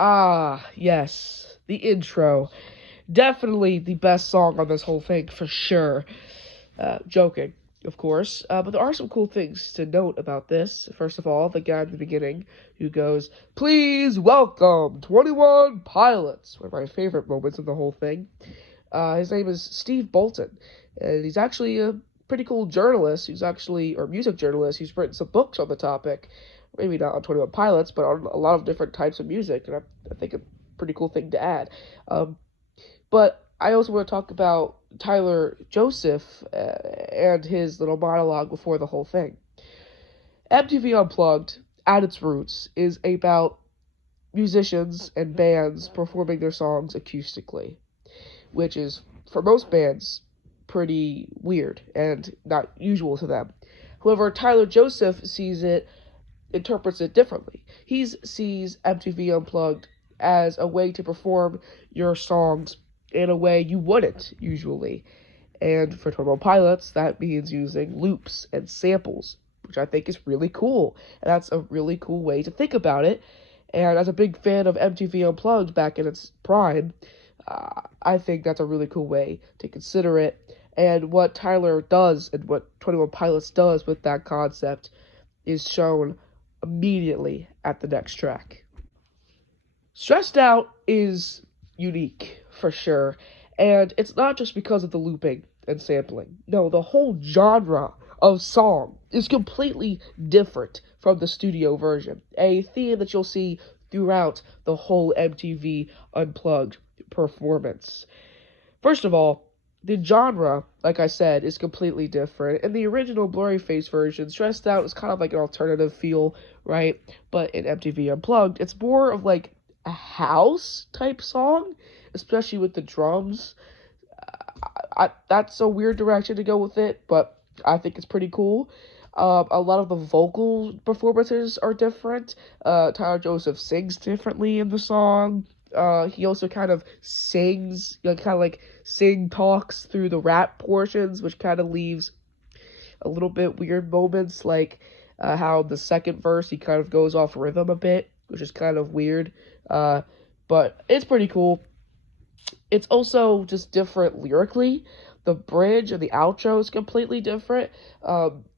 Ah, yes, the intro. Definitely the best song on this whole thing, for sure. Joking, of course. But there are some cool things to note about this. First of all, the guy at the beginning who goes, "Please welcome 21 Pilots." One of my favorite moments of the whole thing. His name is Steve Bolton, and he's actually a pretty cool journalist. He's actually, or music journalist. He's written some books on the topic. Maybe not on 21 Pilots, but on a lot of different types of music, and I think a pretty cool thing to add. But I also want to talk about Tyler Joseph and his little monologue before the whole thing. MTV Unplugged, at its roots, is about musicians and bands performing their songs acoustically, which is, for most bands, pretty weird and not usual to them. However, Tyler Joseph interprets it differently. He sees MTV Unplugged as a way to perform your songs in a way you wouldn't usually. And for Turbo Pilots, that means using loops and samples, which I think is really cool. And that's a really cool way to think about it. And as a big fan of MTV Unplugged back in its prime, I think that's a really cool way to consider it. And what Tyler does and what 21 Pilots does with that concept is shown immediately at the next track. Stressed Out is unique, for sure, and it's not just because of the looping and sampling. No, the whole genre of song is completely different from the studio version, a theme that you'll see throughout the whole MTV Unplugged performance. First of all, the genre, like I said, is completely different. In the original Blurryface version, Stressed Out is kind of like an alternative feel, right? But in MTV Unplugged, it's more of like a house type song, especially with the drums. That's a weird direction to go with it, but I think it's pretty cool. A lot of the vocal performances are different. Tyler Joseph sings differently in the song. He also kind of sings, kind of like sing talks through the rap portions, which kind of leaves a little bit weird moments, like how the second verse he kind of goes off rhythm a bit, which is kind of weird. Uh, but it's pretty cool. It's also just different lyrically. The bridge and the outro is completely different.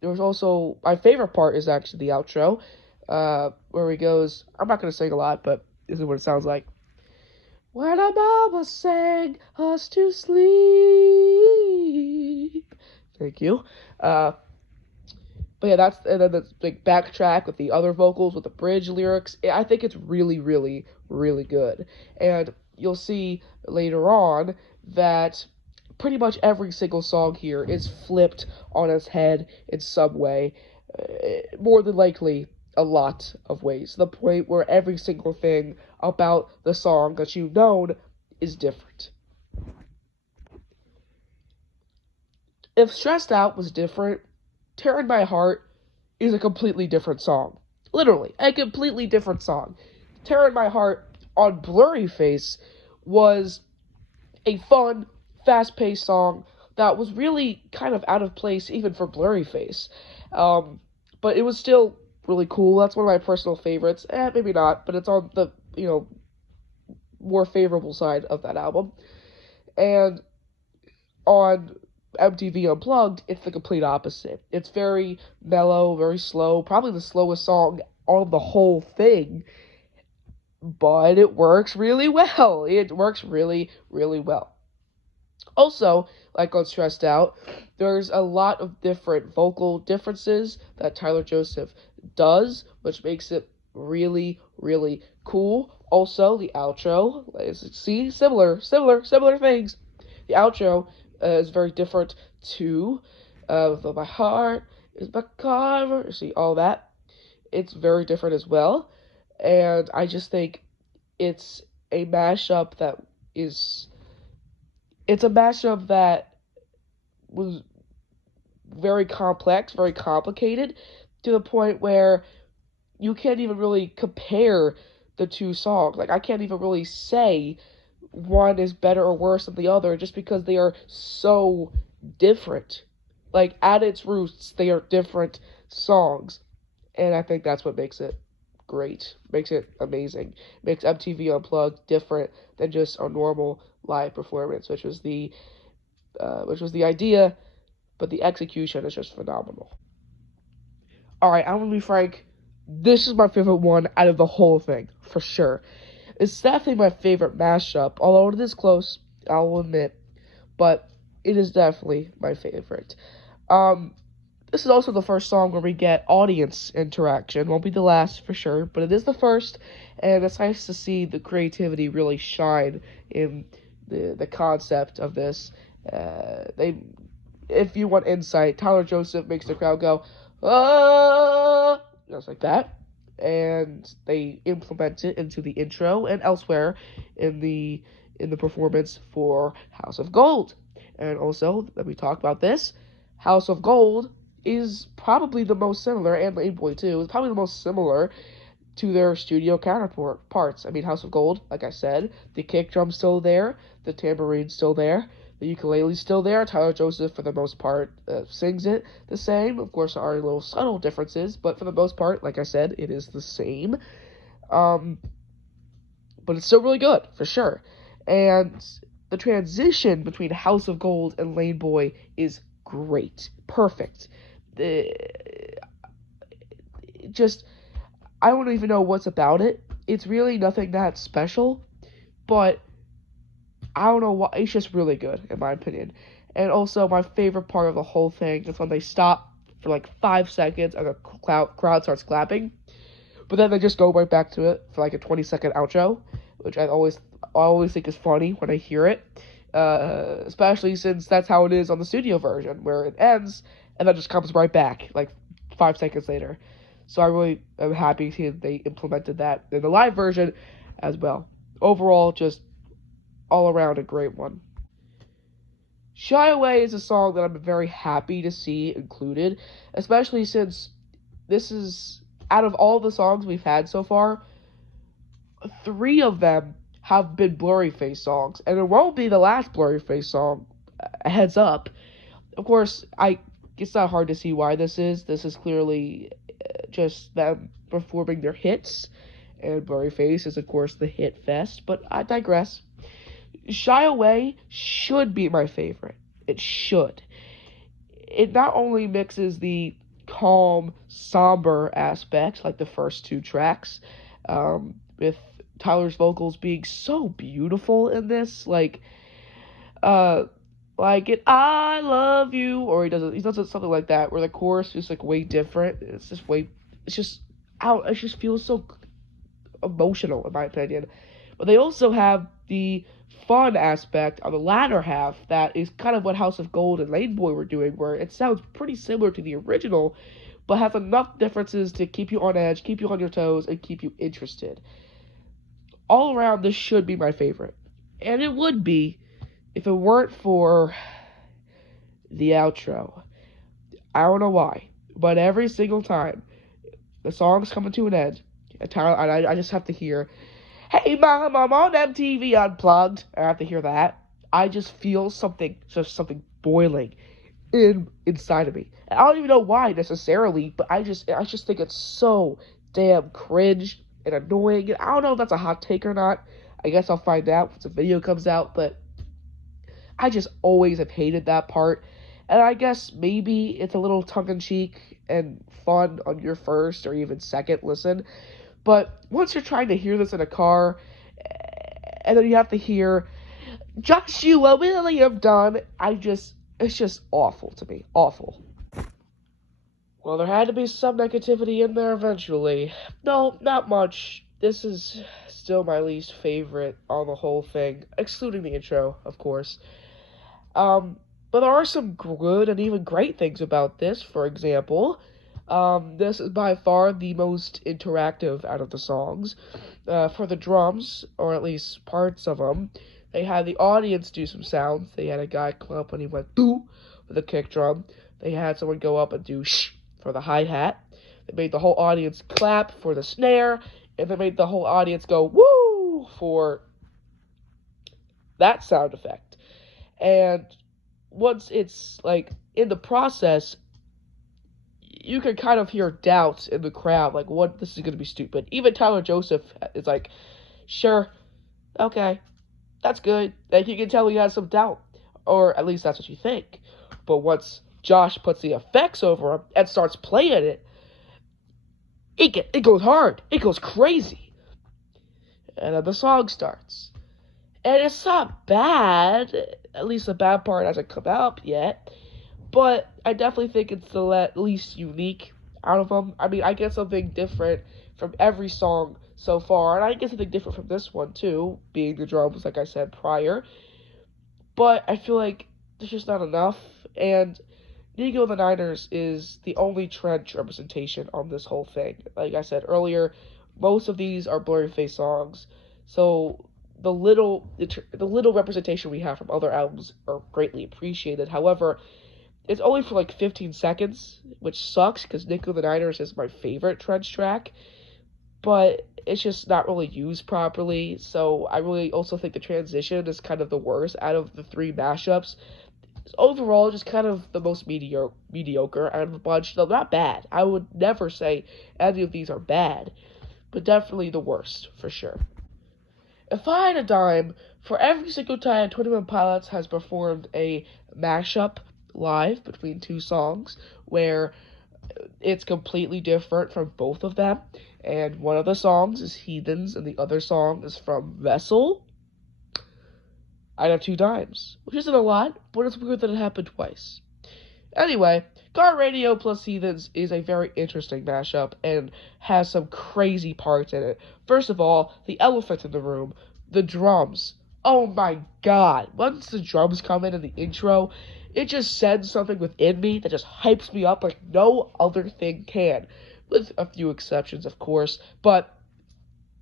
There's also my favorite part is actually the outro, where he goes. I'm not gonna sing a lot, but this is what it sounds like. When our mama sang us to sleep. Thank you. Uh, but yeah, that's and then the like backtrack with the other vocals with the bridge lyrics. I think it's really, really, really good. And you'll see later on that pretty much every single song here is flipped on its head in some way, more than likely a lot of ways. To the point where every single thing about the song that you've known is different. If Stressed Out was different, Tear in My Heart is a completely different song. Literally, a completely different song. Tear in My Heart on Blurryface was a fun, fast paced song that was really kind of out of place even for Blurryface. But it was still really cool. That's one of my personal favorites. Maybe not, but it's on the, more favorable side of that album. And on MTV Unplugged, it's the complete opposite. It's very mellow, very slow, probably the slowest song on the whole thing, but it works really well. It works really, really well. Also, like on Stressed Out, there's a lot of different vocal differences that Tyler Joseph does, which makes it really, really cool. Also, the outro, see, similar things. The outro is very different too. My heart is my carver. See, all that. It's very different as well. And I just think it's a mashup that is it's a mashup that was very complex, very complicated, to the point where you can't even really compare the two songs. Like, I can't even really say one is better or worse than the other just because they are so different. Like, at its roots, they are different songs. And I think that's what makes it great. Makes it amazing. Makes MTV Unplugged different than just a normal live performance, which was the idea, but the execution is just phenomenal. All right, I'm gonna be frank. This is my favorite one out of the whole thing, for sure. It's definitely my favorite mashup, although it is close, I'll admit, but it is definitely my favorite. Um, this is also the first song where we get audience interaction. Won't be the last for sure, but it is the first, and it's nice to see the creativity really shine in the concept of this. They, if you want insight, Tyler Joseph makes the crowd go, ah, just like that, and they implement it into the intro and elsewhere in the performance for House of Gold. And also, let me talk about this. House of Gold is probably the most similar, and Lane Boy too, is probably the most similar to their studio counterparts. I mean, House of Gold, like I said, the kick drum's still there, the tambourine's still there, the ukulele's still there. Tyler Joseph, for the most part, sings it the same. Of course, there are little subtle differences, but for the most part, like I said, it is the same. Um, but it's still really good, for sure. And the transition between House of Gold and Lane Boy is great. Perfect. The, just I don't even know what's about it. It's really nothing that special, but I don't know why. It's just really good, in my opinion. And also, my favorite part of the whole thing is when they stop for like 5 seconds and the crowd starts clapping, but then they just go right back to it for like a 20-second outro, which I always think is funny when I hear it. Especially since that's how it is on the studio version, where it ends and then just comes right back like 5 seconds later. So I really am happy to see that they implemented that in the live version as well. Overall, just all around a great one. Shy Away is a song that I'm very happy to see included, especially since this is, out of all the songs we've had so far, three of them have been Blurry Face songs, and it won't be the last Blurry Face song. Heads up. Of course, it's not hard to see why this is. This is clearly just them performing their hits, and Blurry Face is, of course, the hit fest, but I digress. Shy Away should be my favorite. It should. It not only mixes the calm, somber aspects, like the first two tracks, with Tyler's vocals being so beautiful in this, uh, like it, I love you, or he does something like that, where the chorus is like way different. It's just out. It just feels so emotional, in my opinion. But they also have the fun aspect on the latter half that is kind of what House of Gold and Lane Boy were doing, where it sounds pretty similar to the original, but has enough differences to keep you on edge, keep you on your toes, and keep you interested. All around, this should be my favorite. And it would be if it weren't for the outro. I don't know why, but every single time the song's coming to an end, I just have to hear, "Hey mom, I'm on MTV Unplugged." I have to hear that. I just feel something boiling inside of me. I don't even know why necessarily, but I just think it's so damn cringe and annoying. I don't know if that's a hot take or not. I guess I'll find out once the video comes out, but I just always have hated that part. And I guess maybe it's a little tongue in cheek and fun on your first or even second listen. But once you're trying to hear this in a car, and then you have to hear Joshua William done, it's just awful to me. Awful. Well, there had to be some negativity in there eventually. No, not much. This is still my least favorite on the whole thing, excluding the intro, of course. But there are some good and even great things about this. For example, this is by far the most interactive out of the songs. For the drums, or at least parts of them, they had the audience do some sounds. They had a guy come up and he went boo with a kick drum. They had someone go up and do shh for the hi-hat. They made the whole audience clap for the snare, and they made the whole audience go woo for that sound effect. And once it's like in the process, you can kind of hear doubts in the crowd, like, what, this is gonna be stupid. Even Tyler Joseph is like, sure, okay, that's good. Like, you can tell he has some doubt, or at least that's what you think. But once Josh puts the effects over him and starts playing it goes hard. It goes crazy. And then the song starts. And it's not bad. At least the bad part hasn't come out yet. But I definitely think it's the least unique out of them. I mean, I get something different from every song so far. And I get something different from this one, too. Being the drums, like I said prior. But I feel like there's just not enough. And Nego of the Niners is the only trench representation on this whole thing. Like I said earlier, most of these are Blurryface songs, so the little representation we have from other albums are greatly appreciated. However, it's only for like 15 seconds, which sucks because Nego of the Niners is my favorite trench track, but it's just not really used properly. So I really also think the transition is kind of the worst out of the three mashups. Overall, just kind of the most mediocre out of the bunch. Though not bad. I would never say any of these are bad, but definitely the worst, for sure. If I had a dime for every single time 21 Pilots has performed a mashup live between two songs where it's completely different from both of them, and one of the songs is Heathens and the other song is from Vessel, I'd have two dimes, which isn't a lot, but it's weird that it happened twice. Anyway, Car Radio plus Heathens is a very interesting mashup and has some crazy parts in it. First of all, the elephant in the room, the drums. Oh my god. Once the drums come in the intro, it just sends something within me that just hypes me up like no other thing can. With a few exceptions, of course, but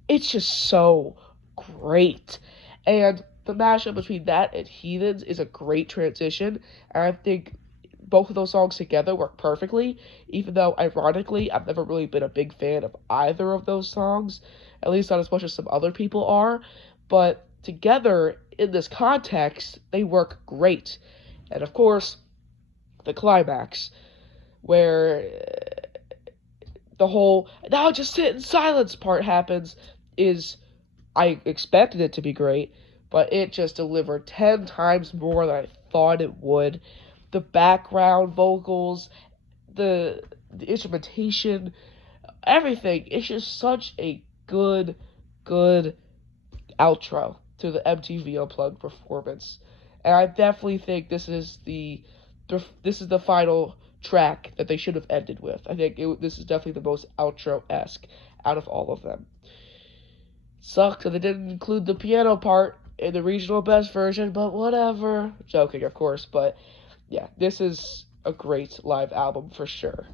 it's just so great. And the mashup between that and Heathens is a great transition, and I think both of those songs together work perfectly, even though, ironically, I've never really been a big fan of either of those songs, at least not as much as some other people are, but together, in this context, they work great. And of course, the climax, where the whole, now just sit in silence part happens, is, I expected it to be great, but it just delivered 10 times more than I thought it would. The background vocals, the instrumentation, everything. It's just such a good outro to the MTV Unplugged performance. And I definitely think this is the final track that they should have ended with. I think this is definitely the most outro-esque out of all of them. Sucks that they didn't include the piano part in the regional best version, but whatever. Joking, of course, but yeah, this is a great live album for sure.